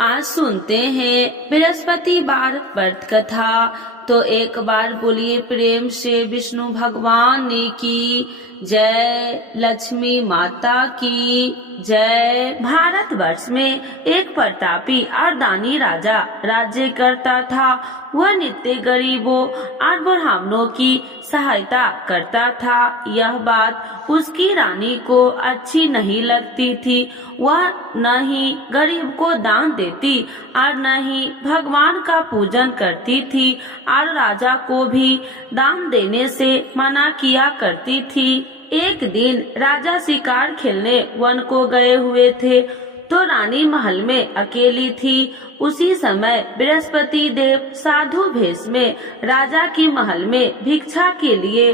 आज सुनते हैं बृहस्पतिवार व्रत कथा। तो एक बार बोलिए प्रेम से विष्णु भगवान की जय, लक्ष्मी माता की जय। भारतवर्ष में एक प्रतापी और दानी राजा राज्य करता था। वह नित्य गरीबों और ब्राह्मणों की सहायता करता था। यह बात उसकी रानी को अच्छी नहीं लगती थी। वह न ही गरीब को दान देती और न ही भगवान का पूजन करती थी और राजा को भी दान देने से मना किया करती थी। एक दिन राजा शिकार खेलने वन को गए हुए थे तो रानी महल में अकेली थी। उसी समय बृहस्पति देव साधु भेष में राजा की महल में भिक्षा के लिए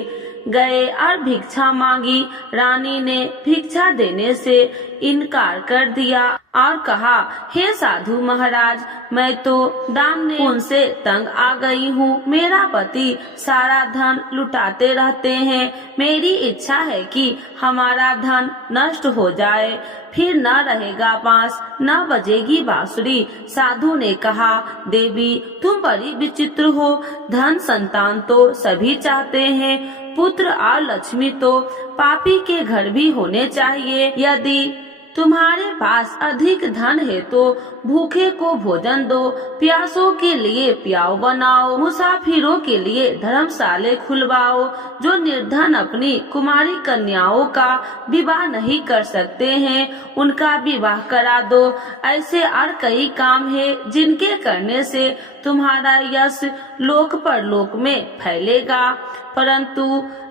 गए और भिक्षा मांगी। रानी ने भिक्षा देने से इनकार कर दिया और कहा, हे साधु महाराज, मैं तो दान पुण्य से तंग आ गई हूँ। मेरा पति सारा धन लुटाते रहते हैं। मेरी इच्छा है कि हमारा धन नष्ट हो जाए, फिर न रहेगा बांस, न बजेगी बांसुरी। साधु ने कहा, देवी तुम बड़ी विचित्र हो। धन संतान तो सभी चाहते हैं, पुत्र और लक्ष्मी तो पापी के घर भी होने चाहिए। यदि तुम्हारे पास अधिक धन है तो भूखे को भोजन दो, प्यासों के लिए प्याऊ बनाओ, मुसाफिरों के लिए धर्मशाले खुलवाओ। जो निर्धन अपनी कुमारी कन्याओं का विवाह नहीं कर सकते हैं उनका विवाह करा दो। ऐसे और कई काम है जिनके करने से तुम्हारा यश लोक परलोक में फैलेगा। परंतु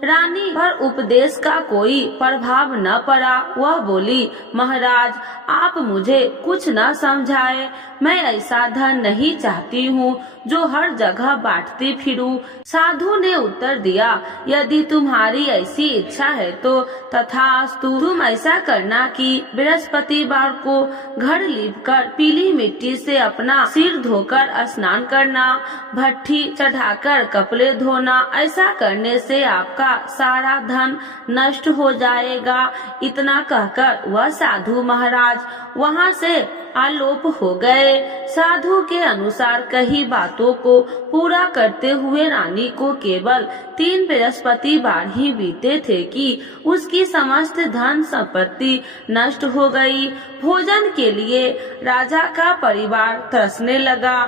रानी पर उपदेश का कोई प्रभाव न पड़ा। वह बोली, महाराज आप मुझे कुछ न समझाए। मैं ऐसा धन नहीं चाहती हूँ जो हर जगह बांटती फिरूं। साधु ने उत्तर दिया, यदि तुम्हारी ऐसी इच्छा है तो तथास्तु। तुम ऐसा करना कि बृहस्पतिवार को घर लीपकर पीली मिट्टी से अपना सिर धोकर स्नान करना, भट्ठी चढ़ाकर कपड़े धोना। ऐसा करने से आपका सारा धन नष्ट हो जाएगा। इतना कहकर वह साधु महाराज वहाँ से आलोप हो गए। साधु के अनुसार कही बातों को पूरा करते हुए रानी को केवल 3 बृहस्पतिवार ही बीते थे कि उसकी समस्त धन संपत्ति नष्ट हो गई। भोजन के लिए राजा का परिवार तरसने लगा।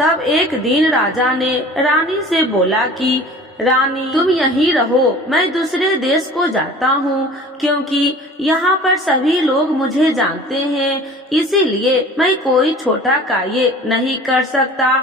तब एक दिन राजा ने रानी से बोला कि रानी तुम यहीं रहो, मैं दूसरे देश को जाता हूँ, क्योंकि यहाँ पर सभी लोग मुझे जानते हैं, इसीलिए मैं कोई छोटा कार्य नहीं कर सकता।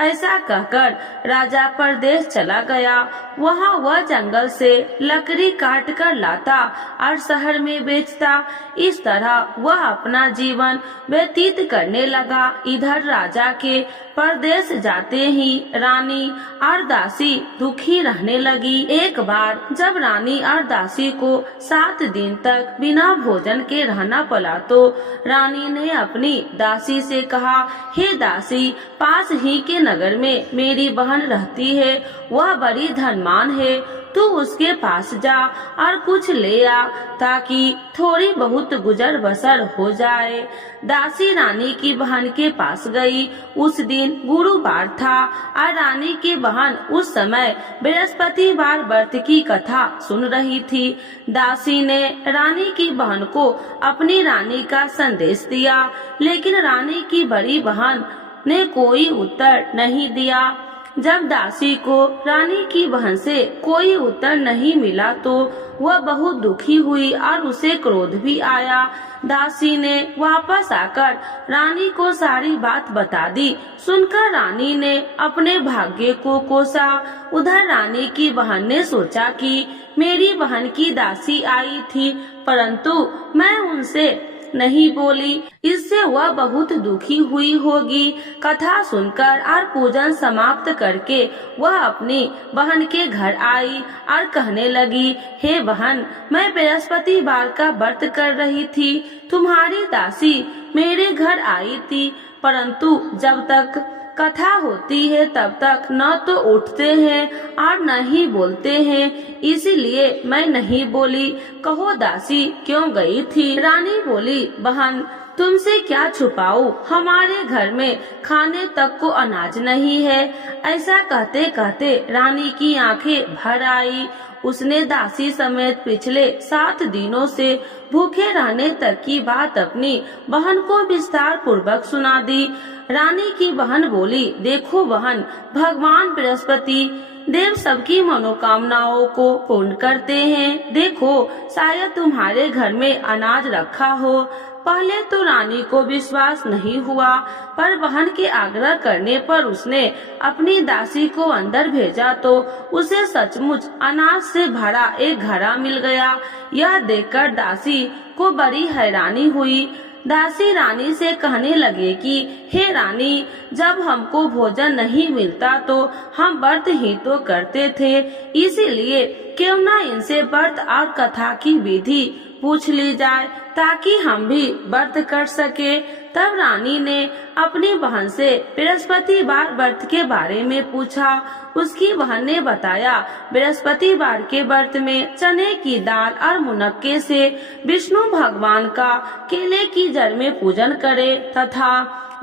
ऐसा कहकर राजा परदेश चला गया। वहाँ वह जंगल से लकड़ी काट कर लाता और शहर में बेचता। इस तरह वह अपना जीवन व्यतीत करने लगा। इधर राजा के परदेश जाते ही रानी और दासी दुखी रहने लगी। एक बार जब रानी और दासी को 7 दिन तक बिना भोजन के रहना पड़ा तो रानी ने अपनी दासी से कहा, हे दासी, पास ही के नगर में मेरी बहन रहती है, वह बड़ी धनवान है, तू उसके पास जा और कुछ ले आ ताकि थोड़ी बहुत गुजर बसर हो जाए। दासी रानी की बहन के पास गई। उस दिन गुरुवार था और रानी की बहन उस समय बृहस्पतिवार व्रत की कथा सुन रही थी। दासी ने रानी की बहन को अपनी रानी का संदेश दिया, लेकिन रानी की बड़ी बहन ने कोई उत्तर नहीं दिया। जब दासी को रानी की बहन से कोई उत्तर नहीं मिला तो वह बहुत दुखी हुई और उसे क्रोध भी आया। दासी ने वापस आकर रानी को सारी बात बता दी। सुनकर रानी ने अपने भाग्य को कोसा। उधर रानी की बहन ने सोचा कि मेरी बहन की दासी आई थी, परंतु मैं उनसे नहीं बोली, इससे वह बहुत दुखी हुई होगी। कथा सुनकर और पूजन समाप्त करके वह अपनी बहन के घर आई और कहने लगी, हे बहन, मैं बृहस्पतिवार का व्रत कर रही थी, तुम्हारी दासी मेरे घर आई थी, परंतु जब तक कथा होती है तब तक न तो उठते हैं और न ही बोलते हैं, इसीलिए मैं नहीं बोली। कहो दासी क्यों गई थी? रानी बोली, बहन तुमसे क्या छुपाऊं, हमारे घर में खाने तक को अनाज नहीं है। ऐसा कहते कहते रानी की आंखें भर आई। उसने दासी समेत पिछले 7 दिनों से भूखे रहने तक की बात अपनी बहन को विस्तार पूर्वक सुना दी। रानी की बहन बोली, देखो बहन, भगवान बृहस्पति देव सबकी मनोकामनाओं को पूर्ण करते हैं। देखो, शायद तुम्हारे घर में अनाज रखा हो। पहले तो रानी को विश्वास नहीं हुआ, पर बहन के आग्रह करने पर उसने अपनी दासी को अंदर भेजा तो उसे सचमुच अनाज से भरा एक घड़ा मिल गया। यह देखकर दासी को बड़ी हैरानी हुई। दासी रानी से कहने लगे कि हे रानी, जब हमको भोजन नहीं मिलता तो हम व्रत ही तो करते थे, इसीलिए क्यों न इनसे व्रत और कथा की विधि पूछ ली जाए ताकि हम भी व्रत कर सके। तब रानी ने अपनी बहन से बृहस्पतिवार व्रत के बारे में पूछा। उसकी बहन ने बताया, बृहस्पतिवार के व्रत में चने की दाल और मुनक्के से विष्णु भगवान का केले की जड़ में पूजन करे तथा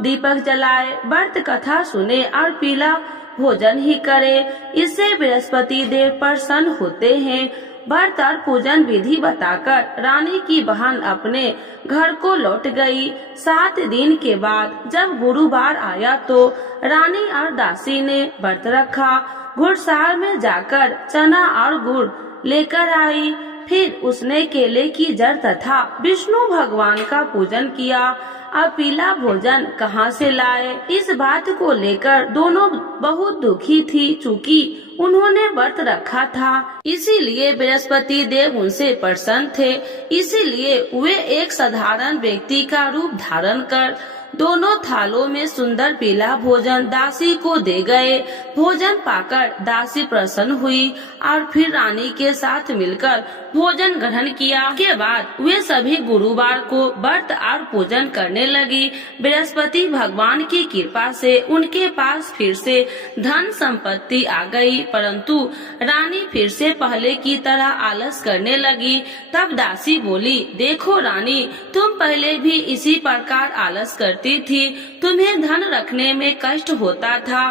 दीपक जलाए, व्रत कथा सुने और पीला भोजन ही करे। इससे बृहस्पति देव प्रसन्न होते हैं। व्रत और पूजन विधि बताकर रानी की बहन अपने घर को लौट गई। 7 दिन के बाद जब गुरुवार आया तो रानी और दासी ने व्रत रखा। गुड़सार में जाकर चना और गुड़ लेकर आई। फिर उसने केले की जड़ तथा विष्णु भगवान का पूजन किया। अब पीला भोजन कहाँ से लाए, इस बात को लेकर दोनों बहुत दुखी थी, चूँकि उन्होंने व्रत रखा था। इसीलिए बृहस्पति देव उनसे प्रसन्न थे। इसीलिए वे एक साधारण व्यक्ति का रूप धारण कर दोनों थालों में सुंदर पीला भोजन दासी को दे गए। भोजन पाकर दासी प्रसन्न हुई और फिर रानी के साथ मिलकर भोजन ग्रहण किया। के बाद वे सभी गुरुवार को व्रत और पूजन करने लगी। बृहस्पति भगवान की कृपा से उनके पास फिर से धन संपत्ति आ गई, परंतु रानी फिर से पहले की तरह आलस करने लगी। तब दासी बोली, देखो रानी, तुम पहले भी इसी प्रकार आलस करती थी। तुम्हें धन रखने में कष्ट होता था,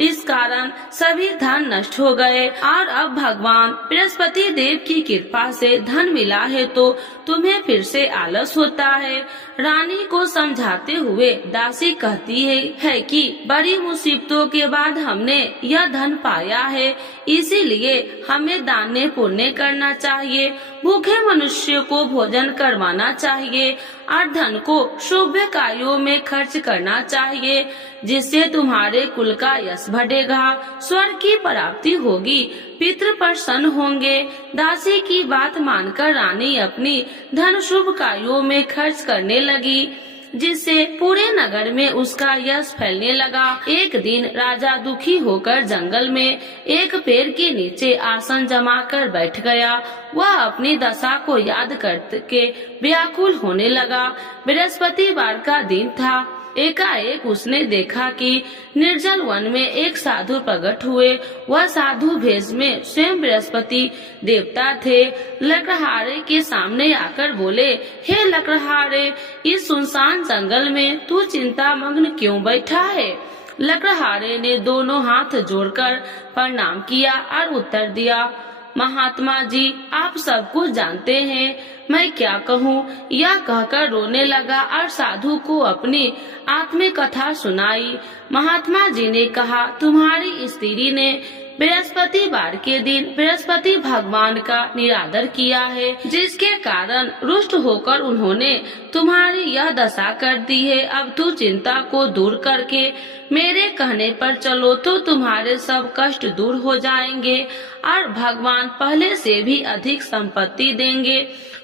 इस कारण सभी धन नष्ट हो गए और अब भगवान बृहस्पति देव की कृपा से धन मिला है तो तुम्हें फिर से आलस होता है। रानी को समझाते हुए दासी कहती है कि बड़ी मुसीबतों के बाद हमने यह धन पाया है, इसीलिए हमें दान पुण्य करना चाहिए, भूखे मनुष्य को भोजन करवाना चाहिए और धन को शुभ कार्यों में खर्च करना चाहिए, जिससे तुम्हारे कुल का यश बढ़ेगा, स्वर्ग की प्राप्ति होगी, पितृ प्रसन्न होंगे। दासी की बात मानकर रानी अपनी धन शुभ कार्यों में खर्च करने लगी, जिससे पूरे नगर में उसका यश फैलने लगा। एक दिन राजा दुखी होकर जंगल में एक पेड़ के नीचे आसन जमा कर बैठ गया। वह अपनी दशा को याद करके व्याकुल होने लगा। बृहस्पतिवार का दिन था। एकाएक उसने देखा कि निर्जल वन में एक साधु प्रकट हुए। वह साधु भेष में स्वयं बृहस्पति देवता थे। लकड़हारे के सामने आकर बोले, हे लकड़हारे, इस सुनसान जंगल में तू चिंता मग्न क्यों बैठा है? लकड़हारे ने दोनों हाथ जोड़कर प्रणाम किया और उत्तर दिया, महात्मा जी, आप सब कुछ जानते हैं, मैं क्या कहूँ। यह कहकर रोने लगा और साधु को अपनी आत्मिक कथा सुनाई। महात्मा जी ने कहा, तुम्हारी स्त्री ने बृहस्पतिवार के दिन बृहस्पति भगवान का निरादर किया है, जिसके कारण रुष्ट होकर उन्होंने तुम्हारी यह दशा कर दी है। अब तू चिंता को दूर करके मेरे कहने पर चलो तो तुम्हारे सब कष्ट दूर हो जाएंगे और भगवान पहले से भी अधिक संपत्ति देंगे।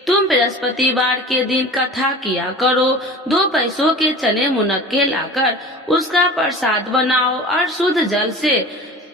तुम बृहस्पतिवार के दिन कथा किया करो। 2 पैसों के चने मुनक्के लाकर उसका प्रसाद बनाओ और शुद्ध जल से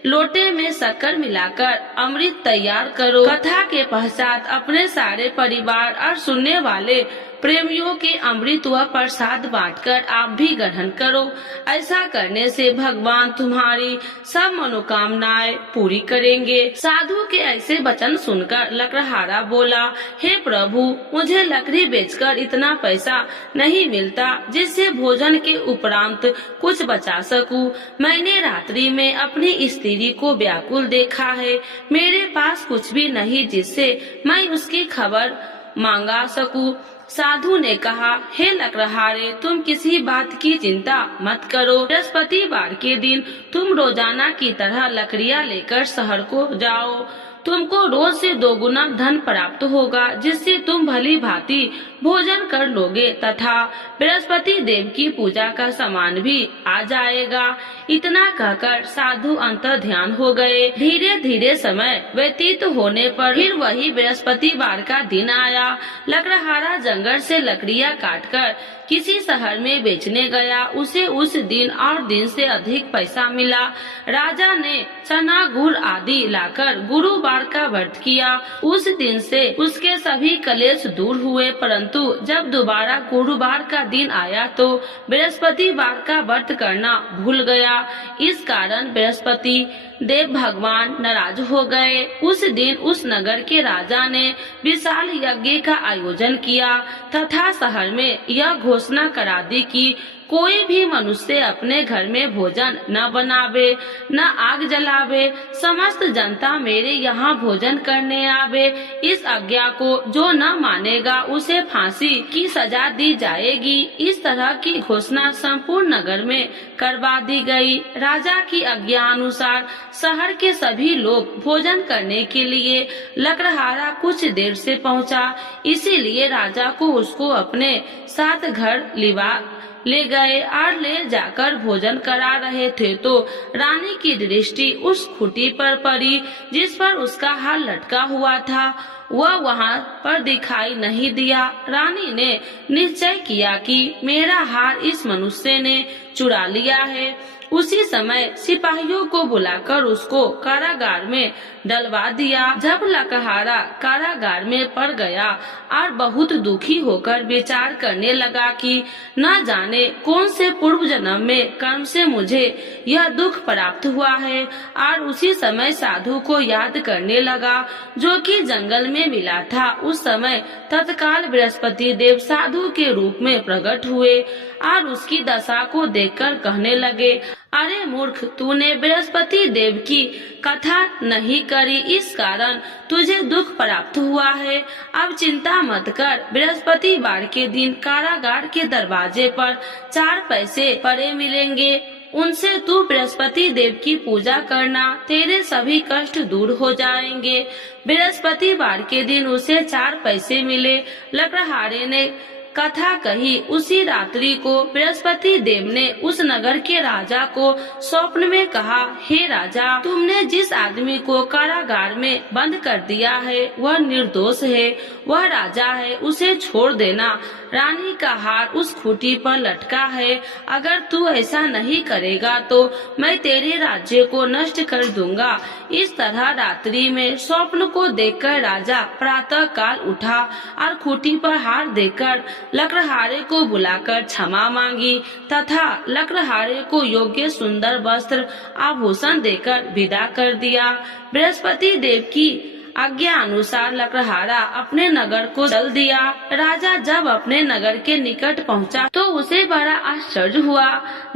लोटे में शक्कर मिलाकर अमृत तैयार करो। कथा के पश्चात अपने सारे परिवार और सुनने वाले प्रेमियों के अमृत व प्रसाद बांटकर आप भी ग्रहण करो। ऐसा करने से भगवान तुम्हारी सब मनोकामनाएं पूरी करेंगे। साधु के ऐसे वचन सुनकर लकड़हारा बोला, हे प्रभु, मुझे लकड़ी बेचकर इतना पैसा नहीं मिलता जिससे भोजन के उपरांत कुछ बचा सकूं। मैंने रात्रि में अपनी स्त्री को व्याकुल देखा है। मेरे पास कुछ भी नहीं जिससे मैं उसकी खबर मांगा सकूं। साधु ने कहा, हे लकड़हारे, तुम किसी बात की चिंता मत करो। बृहस्पतिवार के दिन तुम रोजाना की तरह लकड़ियां लेकर शहर को जाओ। तुमको रोज से 2 गुना धन प्राप्त होगा जिससे तुम भली भांति भोजन कर लोगे तथा बृहस्पति देव की पूजा का सामान भी आ जाएगा। इतना कहकर साधु अंतर ध्यान हो गए। धीरे धीरे समय व्यतीत होने पर फिर वही बृहस्पतिवार का दिन आया। लकड़हारा जंगल से लकड़ियां काटकर किसी शहर में बेचने गया। उसे उस दिन और दिन से अधिक पैसा मिला। राजा ने चना गुड़ आदि लाकर गुरुवार का व्रत किया। उस दिन से उसके सभी कलेश दूर हुए, परंतु जब दोबारा गुरुवार का दिन आया तो बृहस्पतिवार का व्रत करना भूल गया। इस कारण बृहस्पति देव भगवान नाराज हो गए। उस दिन उस नगर के राजा ने विशाल यज्ञ का आयोजन किया तथा शहर में यह घोषणा करा दी कि कोई भी मनुष्य अपने घर में भोजन न बनावे, न आग जलावे। समस्त जनता मेरे यहाँ भोजन करने आवे। इस आज्ञा को जो न मानेगा उसे फांसी की सजा दी जाएगी। इस तरह की घोषणा संपूर्ण नगर में करवा दी गई। राजा की आज्ञा अनुसार शहर के सभी लोग भोजन करने के लिए लकड़हारा कुछ देर से पहुँचा, इसीलिए राजा को उसको अपने साथ घर ले गए और ले जाकर भोजन करा रहे थे तो रानी की दृष्टि उस खूंटी पर पड़ी जिस पर उसका हार लटका हुआ था। वह वहाँ पर दिखाई नहीं दिया। रानी ने निश्चय किया कि मेरा हार इस मनुष्य ने चुरा लिया है। उसी समय सिपाहियों को बुलाकर उसको कारागार में डलवा दिया। जब लकड़हारा कारागार में पड़ गया और बहुत दुखी होकर विचार करने लगा कि न जाने कौन से पूर्व जन्म में कर्म से मुझे यह दुख प्राप्त हुआ है, और उसी समय साधु को याद करने लगा जो कि जंगल में मिला था। उस समय तत्काल बृहस्पति देव साधु के रूप में प्रकट हुए और उसकी दशा को देखकर कहने लगे, अरे मूर्ख, तूने बृहस्पति देव की कथा नहीं करी, इस कारण तुझे दुख प्राप्त हुआ है। अब चिंता मत कर। बृहस्पतिवार के दिन कारागार के दरवाजे पर 4 पैसे पड़े मिलेंगे। उनसे तू बृहस्पति देव की पूजा करना, तेरे सभी कष्ट दूर हो जाएंगे। बृहस्पतिवार के दिन उसे 4 पैसे मिले। लकड़हारे ने कथा कही। उसी रात्रि को बृहस्पति देव ने उस नगर के राजा को स्वप्न में कहा, हे राजा, तुमने जिस आदमी को कारागार में बंद कर दिया है वह निर्दोष है, वह राजा है, उसे छोड़ देना। रानी का हार उस खूंटी पर लटका है। अगर तू ऐसा नहीं करेगा तो मैं तेरे राज्य को नष्ट कर दूंगा। इस तरह रात्रि में स्वप्न को देखकर राजा प्रातः काल उठा और खूंटी पर हार देकर लकड़हारे को बुलाकर क्षमा मांगी तथा लकड़हारे को योग्य सुंदर वस्त्र आभूषण देकर विदा कर दिया। बृहस्पति देव की आज्ञा अनुसार लकड़हारा अपने नगर को चल दिया। राजा जब अपने नगर के निकट पहुंचा तो उसे बड़ा आश्चर्य हुआ।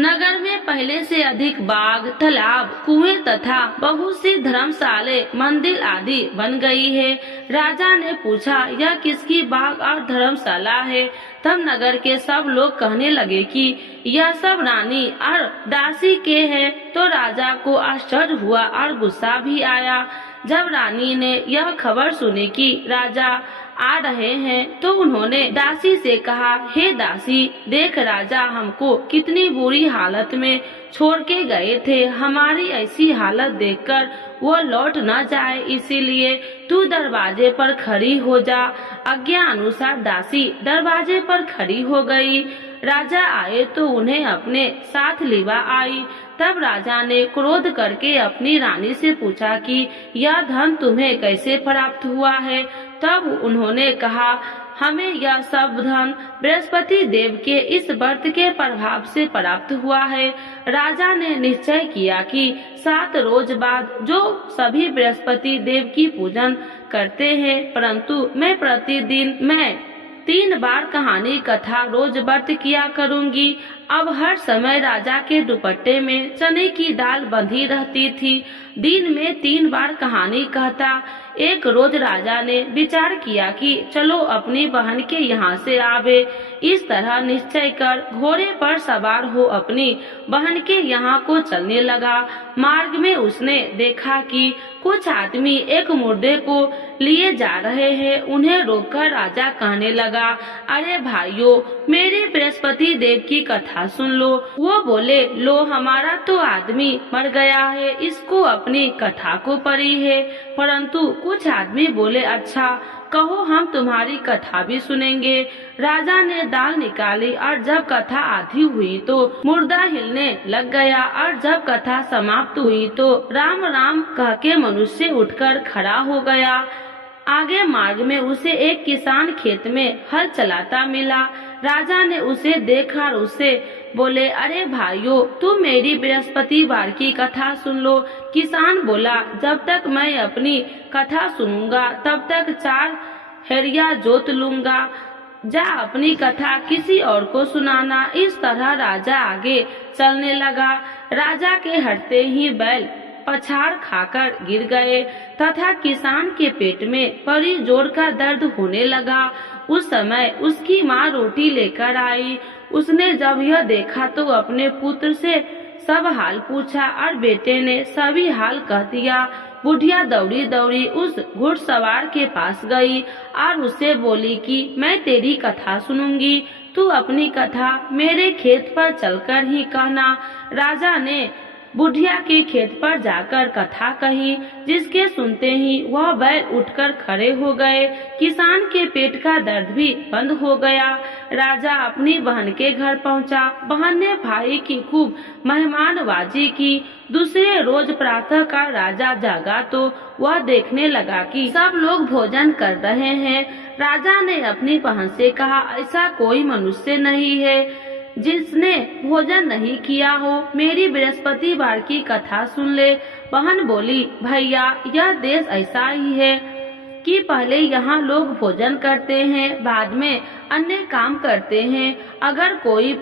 नगर में पहले से अधिक बाग, तालाब, कुएं तथा बहुत सी धर्मशाले, मंदिर आदि बन गई है। राजा ने पूछा, यह किसकी बाग और धर्मशाला है? तब नगर के सब लोग कहने लगे कि यह सब रानी और दासी के हैं। तो राजा को आश्चर्य हुआ और गुस्सा भी आया। जब रानी ने यह खबर सुनी कि राजा आ रहे हैं तो उन्होंने दासी से कहा, हे दासी, देख राजा हमको कितनी बुरी हालत में छोड़ के गए थे। हमारी ऐसी हालत देखकर वो लौट न जाए, इसीलिए तू दरवाजे पर खड़ी हो जा। आज्ञा अनुसार दासी दरवाजे पर खड़ी हो गई। राजा आए तो उन्हें अपने साथ लिवा आई। तब राजा ने क्रोध करके अपनी रानी से पूछा कि यह धन तुम्हें कैसे प्राप्त हुआ है? तब उन्होंने कहा, हमें यह सब धन बृहस्पति देव के इस व्रत के प्रभाव से प्राप्त हुआ है। राजा ने निश्चय किया कि 7 रोज बाद जो सभी बृहस्पति देव की पूजन करते हैं, परंतु मैं प्रतिदिन 3 बार कहानी कथा रोज व्रत किया करूंगी। अब हर समय राजा के दुपट्टे में चने की दाल बंधी रहती थी। दिन में 3 बार कहानी कहता। एक रोज राजा ने विचार किया कि चलो अपनी बहन के यहाँ से आवे। इस तरह निश्चय कर घोड़े पर सवार हो अपनी बहन के यहाँ को चलने लगा। मार्ग में उसने देखा कि कुछ आदमी एक मुर्दे को लिए जा रहे हैं। उन्हें रोककर राजा कहने लगा, अरे भाइयों, मेरे बृहस्पति देव की कथा सुन लो। वो बोले, लो हमारा तो आदमी मर गया है, इसको अपनी कथा को पड़ी है। परंतु कुछ आदमी बोले, अच्छा कहो, हम तुम्हारी कथा भी सुनेंगे। राजा ने दाल निकाली और जब कथा आधी हुई तो मुर्दा हिलने लग गया और जब कथा समाप्त हुई तो राम राम कह के मनुष्य उठकर खड़ा हो गया। आगे मार्ग में उसे एक किसान खेत में हल चलाता मिला। राजा ने उसे देखा और उसे बोले, अरे भाइयों, तुम मेरी बृहस्पतिवार की कथा सुन लो। किसान बोला, जब तक मैं अपनी कथा सुनूंगा तब तक 4 हेरिया जोत लूंगा। जा अपनी कथा किसी और को सुनाना। इस तरह राजा आगे चलने लगा। राजा के हटते ही बैल पछाड़ खाकर गिर गए तथा किसान के पेट में बड़ी जोर का दर्द होने लगा। उस समय उसकी माँ रोटी लेकर आई। उसने जब यह देखा तो अपने पुत्र से सब हाल पूछा और बेटे ने सभी हाल कह दिया। बुढ़िया दौड़ी दौड़ी उस घुड़सवार के पास गई और उससे बोली कि मैं तेरी कथा सुनूंगी, तू अपनी कथा मेरे खेत पर चलकर ही कहना। राजा ने बुढ़िया के खेत पर जाकर कथा कही, जिसके सुनते ही वह बैल उठकर खड़े हो गए। किसान के पेट का दर्द भी बंद हो गया। राजा अपनी बहन के घर पहुंचा। बहन ने भाई की खूब मेहमानबाजी की। दूसरे रोज प्रातः काल राजा जागा तो वह देखने लगा कि सब लोग भोजन कर रहे हैं। राजा ने अपनी बहन से कहा, ऐसा कोई मनुष्य नहीं है जिसने भोजन नहीं किया हो। मेरी बृहस्पतिवार की कथा सुन ले। बहन बोली, भैया, यह देश ऐसा ही है कि पहले यहाँ लोग भोजन करते हैं, बाद में अन्य काम करते हैं। अगर कोई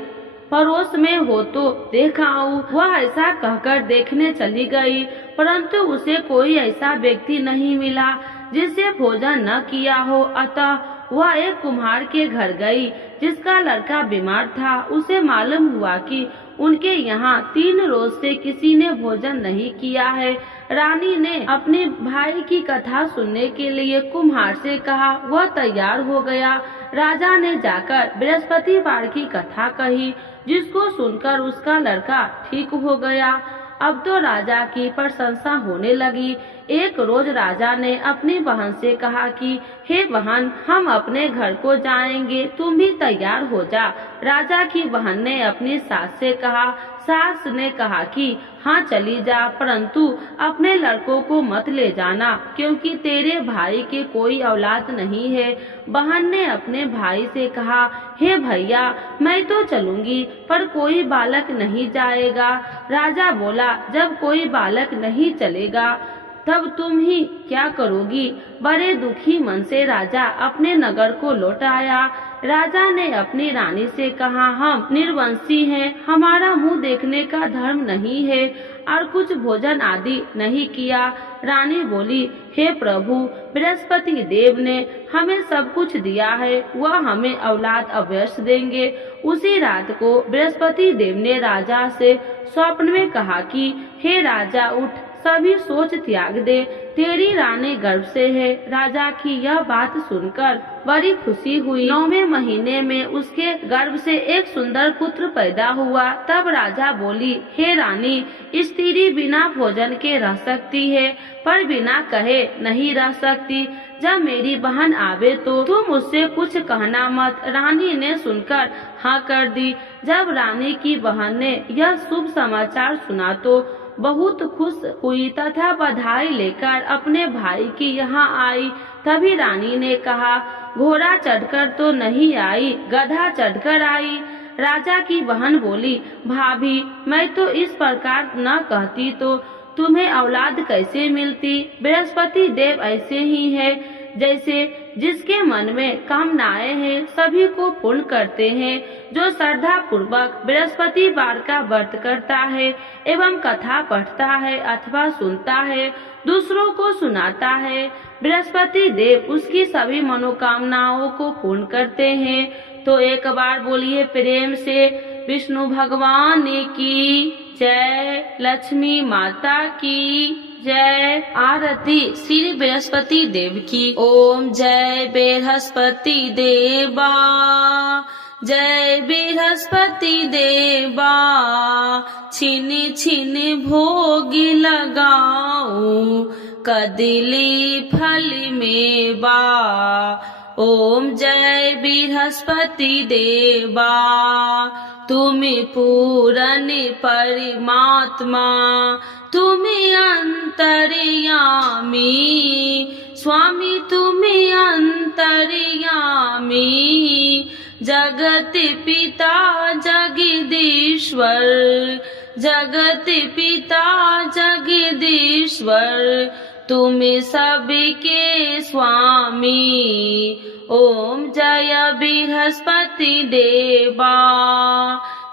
पड़ोस में हो तो देख आऊं। वह ऐसा कहकर देखने चली गई, परंतु उसे कोई ऐसा व्यक्ति नहीं मिला जिससे भोजन न किया हो। अतः वह एक कुम्हार के घर गई जिसका लड़का बीमार था। उसे मालूम हुआ कि उनके यहाँ 3 रोज से किसी ने भोजन नहीं किया है। रानी ने अपने भाई की कथा सुनने के लिए कुम्हार से कहा। वह तैयार हो गया। राजा ने जाकर बृहस्पतिवार की कथा कही, जिसको सुनकर उसका लड़का ठीक हो गया। अब तो राजा की प्रशंसा होने लगी। एक रोज राजा ने अपनी बहन से कहा कि हे बहन, हम अपने घर को जाएंगे, तुम भी तैयार हो जा। राजा की बहन ने अपनी सास से कहा। सास ने कहा कि हाँ चली जा, परंतु अपने लड़कों को मत ले जाना, क्योंकि तेरे भाई के कोई औलाद नहीं है। बहन ने अपने भाई से कहा, हे भैया, मैं तो चलूंगी, पर कोई बालक नहीं जाएगा। राजा बोला, जब कोई बालक नहीं चलेगा तब तुम ही क्या करोगी। बड़े दुखी मन से राजा अपने नगर को लौट आया। राजा ने अपनी रानी से कहा, हम निर्वंशी हैं, हमारा मुंह देखने का धर्म नहीं है और कुछ भोजन आदि नहीं किया। रानी बोली, हे प्रभु, बृहस्पति देव ने हमें सब कुछ दिया है, वह हमें औलाद अवश्य देंगे। उसी रात को बृहस्पति देव ने राजा से स्वप्न में कहा कि हे राजा, उठ, सभी सोच त्याग दे, तेरी रानी गर्भ से है। राजा की यह बात सुनकर बड़ी खुशी हुई। 9वें महीने में उसके गर्भ से एक सुंदर पुत्र पैदा हुआ। तब राजा बोली, हे रानी, स्त्री बिना भोजन के रह सकती है, पर बिना कहे नहीं रह सकती। जब मेरी बहन आवे तो तुम उससे कुछ कहना मत। रानी ने सुनकर हाँ कर दी। जब रानी की बहन ने यह शुभ समाचार सुना तो बहुत खुश हुई तथा बधाई लेकर अपने भाई की यहाँ आई। तभी रानी ने कहा, घोड़ा चढ़कर तो नहीं आई, गधा चढ़कर आई। राजा की बहन बोली, भाभी मैं तो इस प्रकार न कहती तो तुम्हें औलाद कैसे मिलती। बृहस्पति देव ऐसे ही है, जैसे जिसके मन में कामनाएं हैं सभी को पूर्ण करते हैं। जो श्रद्धा पूर्वक बृहस्पतिवार का व्रत करता है एवं कथा पढ़ता है अथवा सुनता है, दूसरों को सुनाता है, बृहस्पति देव उसकी सभी मनोकामनाओं को पूर्ण करते हैं। तो एक बार बोलिए प्रेम से, विष्णु भगवान की जय, लक्ष्मी माता की जय। आरती श्री बृहस्पति देव की। ओम जय बृहस्पति देवा, जय बृहस्पति देवा, छिन छिन भोग लगाऊं कदली फल मेवा। ओम जय बृहस्पति देवा, तुम पूरन परमात्मा, तुम अंतर्यामी, स्वामी तुम अंतर्यामी, जगत पिता जगदीश्वर, जगत पिता जगदीश्वर, तुम सबके स्वामी। ओम जय बृहस्पति देवा,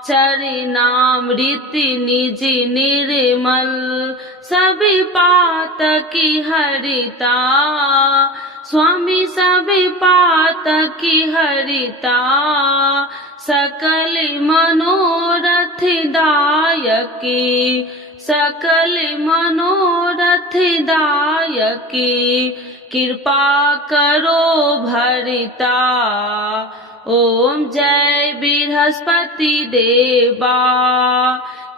चरणामृत निज निर्मल, सभी पातकी हरिता, स्वामी सभी पातकी हरिता, सकल मनोरथ दायकी, सकल मनोरथ दायकी, कृपा करो भरिता। ओम जय बृहस्पति देवा,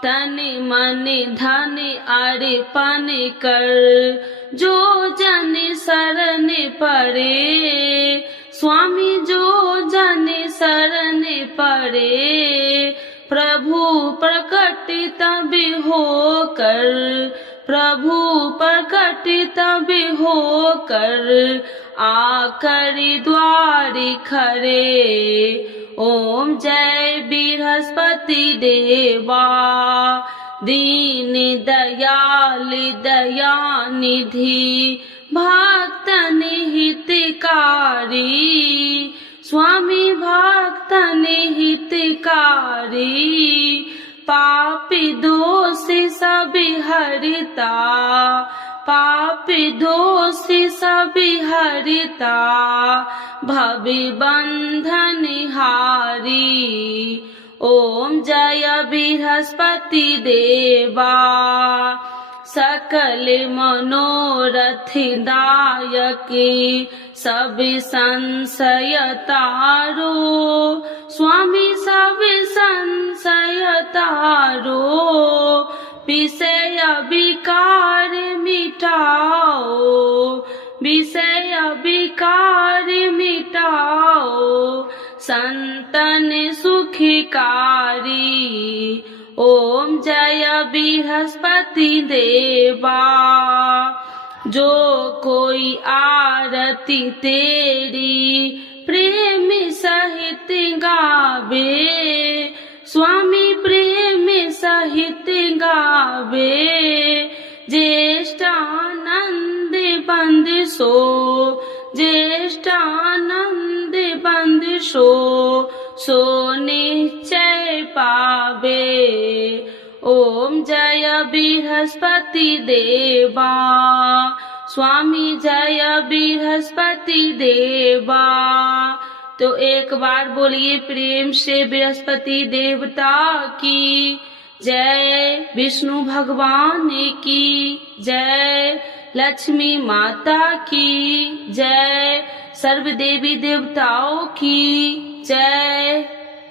तन मन धन अर्पण कर, जो जन शरण पड़े, स्वामी जो जन शरण पड़े, प्रभु प्रकट तब होकर, प्रभु प्रकट तब होकर, आकर द्वार खड़े। ओम जय बृहस्पति देवा, दीन दयाल दया निधि, भक्तन हितकारी, स्वामी भक्तन हितकारी, पापी दोष सब हरिता, पापी दोष सब हरिता, भवि बंधन हारी। ओम जय बृहस्पति देवा, सकल मनोरथ दायकी, सब संशय तारो, स्वामी सब संशय तारो, विषय विकार मिटाओ, विषय विकार मिटाओ, संतन सुखकारी। ओम जय बृहस्पति देवा, जो कोई आरती तेरी प्रेम सहित गावे, स्वामी प्रेम सहित गावे, ज्येष्ठानंद बंद सो, ज्येष्ठानंद बंद सो, सो निश्चय पावे। ओम जय बृहस्पति देवा, स्वामी जय बृहस्पति देवा। तो एक बार बोलिए प्रेम से बृहस्पति देवता की जय, विष्णु भगवान की जय, लक्ष्मी माता की जय, सर्व देवी देवताओं की जय।